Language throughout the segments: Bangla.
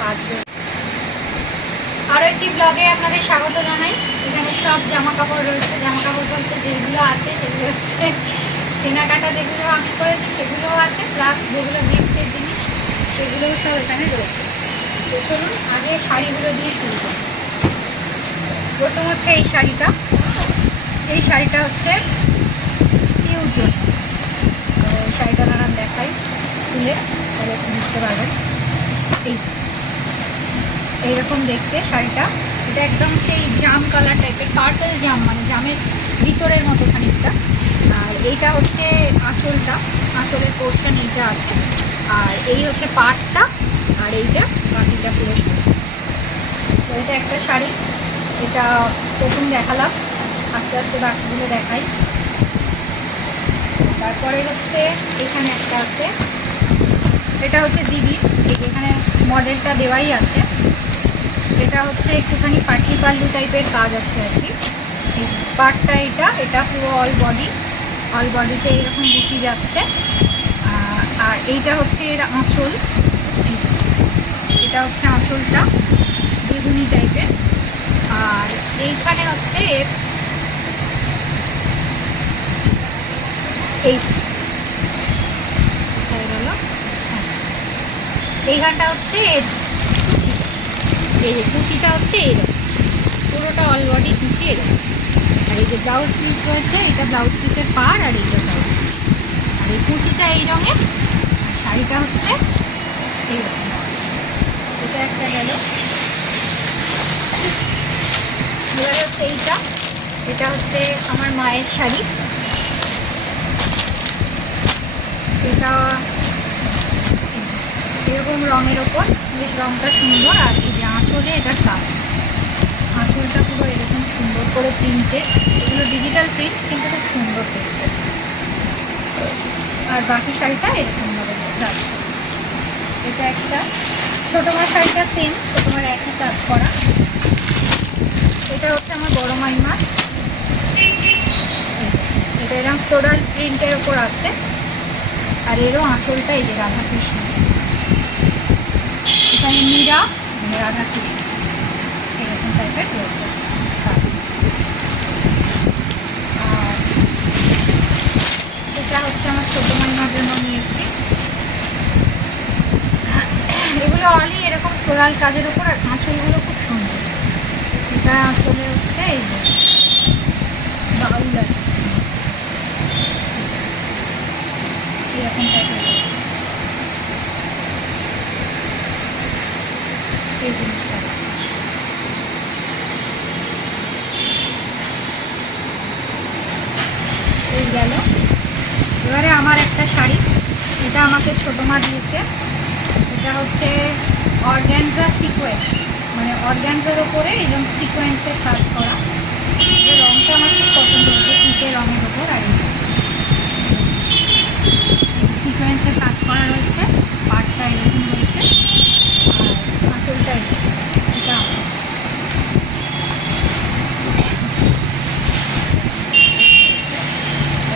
কাজ আরও একটি ব্লগে আপনাদের স্বাগত জানাই। এখানে সব জামা কাপড় রয়েছে। জামা কাপড় বলতে যেগুলো আছে, সেগুলো হচ্ছে কেনাকাটা যেগুলো আমি করেছি, সেগুলোও আছে। প্লাস যেগুলো গিফটের জিনিস, সেগুলোও সব এখানে রয়েছে। তো চলুন, আগে শাড়িগুলো দিয়ে শুরু করি। প্রথম হচ্ছে এই শাড়িটা। এই শাড়িটা হচ্ছে পিউজন শাড়িটা নানান দেখাই তুলে তাহলে বুঝতে পারবেন। এই এইরকম দেখতে শাড়িটা। এটা একদম সেই জাম কালার টাইপের পার্পল জাম মানে জামের ভিতরের মতো খানিকটা। আর এইটা হচ্ছে আঁচলটা, আঁচলের পোর্শন এইটা আছে। আর এই হচ্ছে পাটটা, আর এইটা বাকিটা পুরো শাড়ি। তো এটা একটা শাড়ি, এটা প্রথম দেখালাম। আস্তে আস্তে বাকিগুলো দেখাই। তারপরে হচ্ছে এখানে একটা আছে। এটা হচ্ছে দিদি। এখানে মডেলটা দেওয়াই আছে। এটা হচ্ছে একটুখানি পাটলি পাল্লু টাইপের কাজ আছে আর কি। পাটটা এটা এটা পুরো অল বডি অল বডিতে এরকম বুকি যাচ্ছে। আর এইটা হচ্ছে এর আঁচল। এটা হচ্ছে আঁচলটা। বেগুনি টাইপের। আর এইখানে হচ্ছে এর এই হ্যাঁ। এইখানটা হচ্ছে কুচি। এই যে কুচিটা হচ্ছে এরকম পুরোটা অল বডি কুচি এরকম আর এই যে ব্লাউজ পিস রয়েছে, এটা ব্লাউজ পিসের পার আর এইটা ব্লাউজ পিস আর এই কুচিটা এই রঙের শাড়িটা হচ্ছে এইরকম এটা একটা গেল। এবারে হচ্ছে এইটা। এটা হচ্ছে আমার মায়ের শাড়ি। এটা এরকম রঙের ওপর বেশ রঙটা সুন্দর, আর এই যে আঁচলে এটার কাজ। আঁচলটা পুরো এরকম সুন্দর করে প্রিন্টেড এগুলো ডিজিটাল প্রিন্ট কিন্তু খুব সুন্দর প্রিন্টেড আর বাকি শাড়িটা এরকমভাবে যাচ্ছে। এটা একটা ছোটো মার শাড়িটা সেম ছোটো মার একই কাজ করা। এটা হচ্ছে আমার বড় মাইমার। এটা এরকম ফ্লোরাল প্রিন্টের ওপর আছে। আর এরও আঁচলটা এই যে রাধাকৃষ্ণ। এখানে মীরা রাধাকৃষ্ণ। এরকম টাইপের রয়েছে আর এটা হচ্ছে আমার ছোটো মাইমার জন্য নিয়েছি। এগুলো অলি এরকম ফ্লোরাল কাজের উপর আর আঁচলগুলো খুব সুন্দর। এটা আঁচলে হচ্ছে এই যে বাউল আছে জিনিসটা এই গেল। এবারে আমার একটা শাড়ি। এটা আমাকে ছোটো মা দিয়েছে। এটা হচ্ছে অর্গ্যানজা সিকোয়েন্স মানে অর্গ্যানজার ওপরে এরকম সিকোয়েন্সের কাজ করা। রঙটা আমার খুব পছন্দ হয়েছে পিকে রঙের ওপর আর সিকোয়েন্সের কাজ করা রয়েছে পাটটা এরকম রয়েছে। আর এটা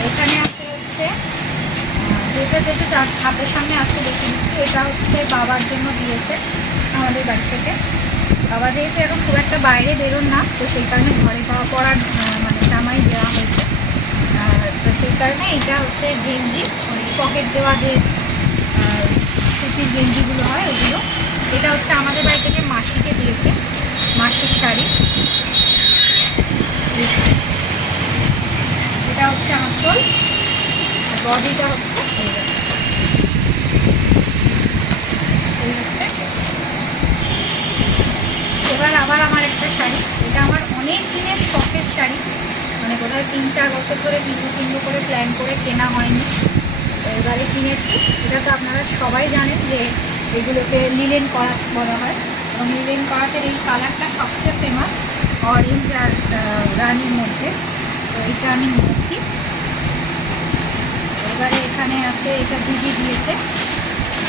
এখানে আছে হচ্ছে যেটা হাতের সামনে আছে দেখে নিচ্ছি, এটা হচ্ছে বাবার জন্য দিয়েছে আমাদের বাড়ি থেকে। বাবা যেহেতু এখন খুব একটা বাইরে বেরোন না, তো সেই কারণে ঘরে পাওয়া পড়ার মানে জামাই দেওয়া হয়েছে। তো সেই কারণে এটা হচ্ছে গেঞ্জি পকেট দেওয়া যে সুতির গেঞ্জিগুলো হয় ওগুলো, এটা হচ্ছে আমাদের বাড়ি থেকে মাসিকে দিয়েছে, মাসির শাড়ি। এটা হচ্ছে আঁচল বডিটা হচ্ছে এবার আবার আমার একটা শাড়ি, এটা আমার অনেক দিনের শখের শাড়ি মানে বোধহয় তিন চার বছর ধরে কিনবো কিনবো করে প্ল্যান করে কেনা হয়নি। এবারে কিনেছি। এটা তো আপনারা সবাই জানেন যে এগুলোকে লিলেন করা বলা হয়। এবং লিলেন করাতের এই কালারটা সবচেয়ে ফেমাস অরেঞ্জ আর রানির মধ্যে। তো এটা আমি নিয়েছি। এবারে এখানে আছে, এটা দিদি দিয়েছে।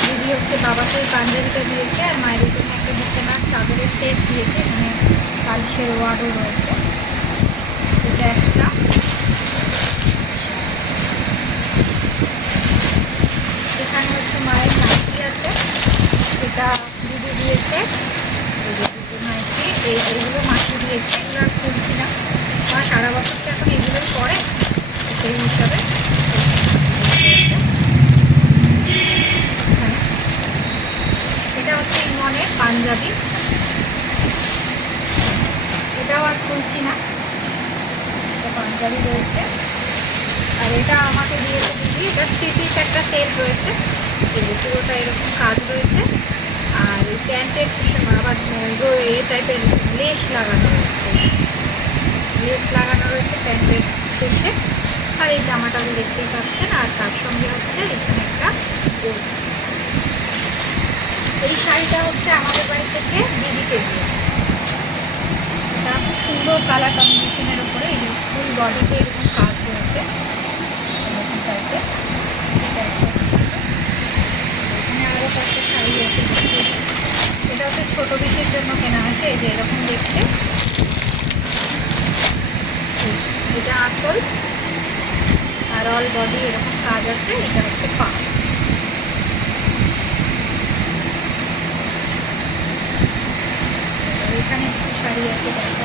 দিদি হচ্ছে বাবাকে পাঞ্জাবিটা দিয়েছে আর মায়ের জন্য একটা বিছানার চাদরের সেট দিয়েছে। এখানে কালসের ওয়ার্ডও রয়েছে। এটা একটা। একটা দিদি দিয়েছে। মাইকে এই এইগুলো মাসি দিয়েছে, এগুলো আর খুলছি না মা সারা বছর তো এখন এগুলোই পরে সেই হিসাবে এটা হচ্ছে ইমনের পাঞ্জাবি। এটাও আর খুলছি না। এটা পাঞ্জাবি রয়েছে। আর এটা আমাকে দিয়েছে দিদি। এটা থ্রি পিস একটা সেট রয়েছে। পুরোটা এরকম কাজ রয়েছে। আর এই প্যান্টের আবার এ টাইপের লেস লাগানো রয়েছে। লেস লাগানো রয়েছে প্যান্টের শেষে। আর এই জামাটা আপনি দেখতেই পাচ্ছেন, আর তার সঙ্গে হচ্ছে এখানে একটা এই শাড়িটা হচ্ছে আমাদের বাড়ি থেকে দিদিকে দিয়েছে। এটা খুব সুন্দর কালার কম্বিনেশনের উপরে, এই যে ফুল বডিতে এরকম কাজ রয়েছে এরকম টাইপের এটা একটা এখানে আরও কয়েকটা শাড়ি আছে এটা হচ্ছে ছোটো পিসের জন্য কেনা হয়েছে এই যে এরকম দেখতে। এটা আঁচল, আর অল বডি এরকম কাজ আছে, এটা হচ্ছে পা। এখানে কিছু শাড়ি আছে দেখো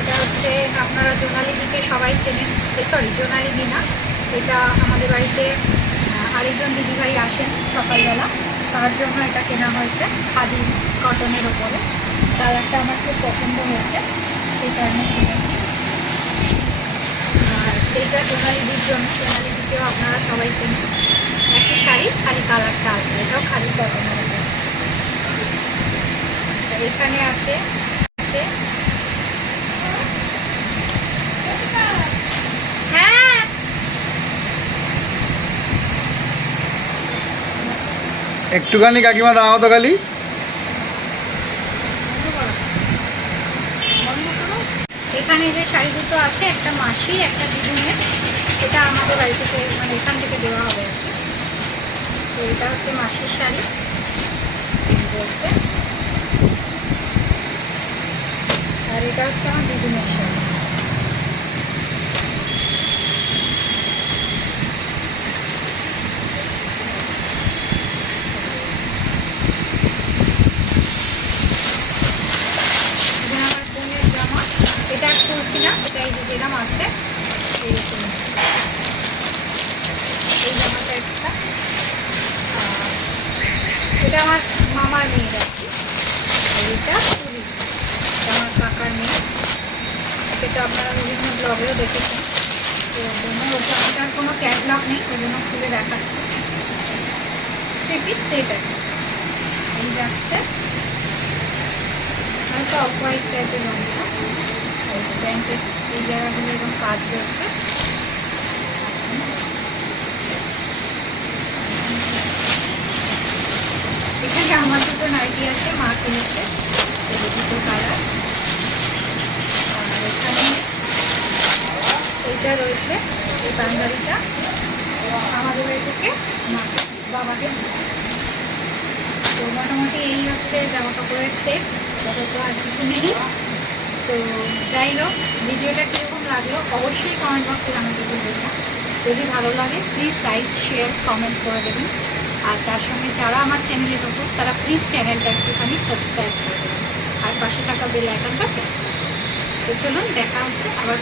এটা হচ্ছে আপনারা জোনালিদিকে সবাই চেনেন সরি জোনালিদি না এটা আমাদের বাড়িতে আরেকজন দিদিভাই আসেন সকালবেলা। তার জন্য এটা কেনা হয়েছে খাদি কটনের ওপরে কালারটা আমার খুব পছন্দ হয়েছে, সেই কারণে কিনেছি। আর এইটা সোনালিদির জন্য সোনালিদিকেও আপনারা সবাই চেনেন। একটা শাড়ি, খালি কালারটা আছে এটাও খালি কটনের ওপর আচ্ছা এখানে আছে আছে একটুখানি কাকিমা দাঁড়াও তো খালি। এখানে যে শাড়ি দুটো আছে, একটা মাসির একটা দিদুনের এটা আমাদের বাড়ি থেকে মানে এখান থেকে দেওয়া হবে আর কি। তো এটা হচ্ছে মাসির শাড়ি। বলছে আর এটা হচ্ছে আমার দিদুনের শাড়ি এখানে আমার বোনের জামা এটা আর খুলছি না এটা এই যে যেরাম আছে এইরকম এই জামাটা একটা আর এটা আমার মামার মেয়ের। আর এটা পুরী আমার কাকার মেয়ে। সেটা আপনারা বিভিন্ন ব্লগেও দেখেছেন। তো জন্য ওর জামাটার কোনো ক্যাটলগ নেই ওই জন্য খুলে দেখাচ্ছি। থ্রি পিস এই যাচ্ছে। হালকা অফ হোয়াইট টাইপের রঙটা। এই জায়গাগুলো এরকম কাজ রয়েছে এখানে আমার দুটো নাইটি আছে, মা কিনেছে। দুটো কালার। আর এখানে রয়েছে আমাদের বাড়ি থেকে বাবাকে তো মোটামুটি এই হচ্ছে জামা কাপড়ের সেট তো আর কিছু নেই। তো যাই হোক, ভিডিওটা কীরকম লাগল অবশ্যই কমেন্ট বক্সে জানাতে যদি ভালো লাগে প্লিজ লাইক শেয়ার কমেন্ট করে দেবেন। আর তার সঙ্গে যারা আমার চ্যানেলে নতুন, তারা প্লিজ চ্যানেলটা একটুখানি সাবস্ক্রাইব করে আর পাশে থাকা বেল আইকনটা প্রেস করবেন তো চলুন, দেখা হচ্ছে আবার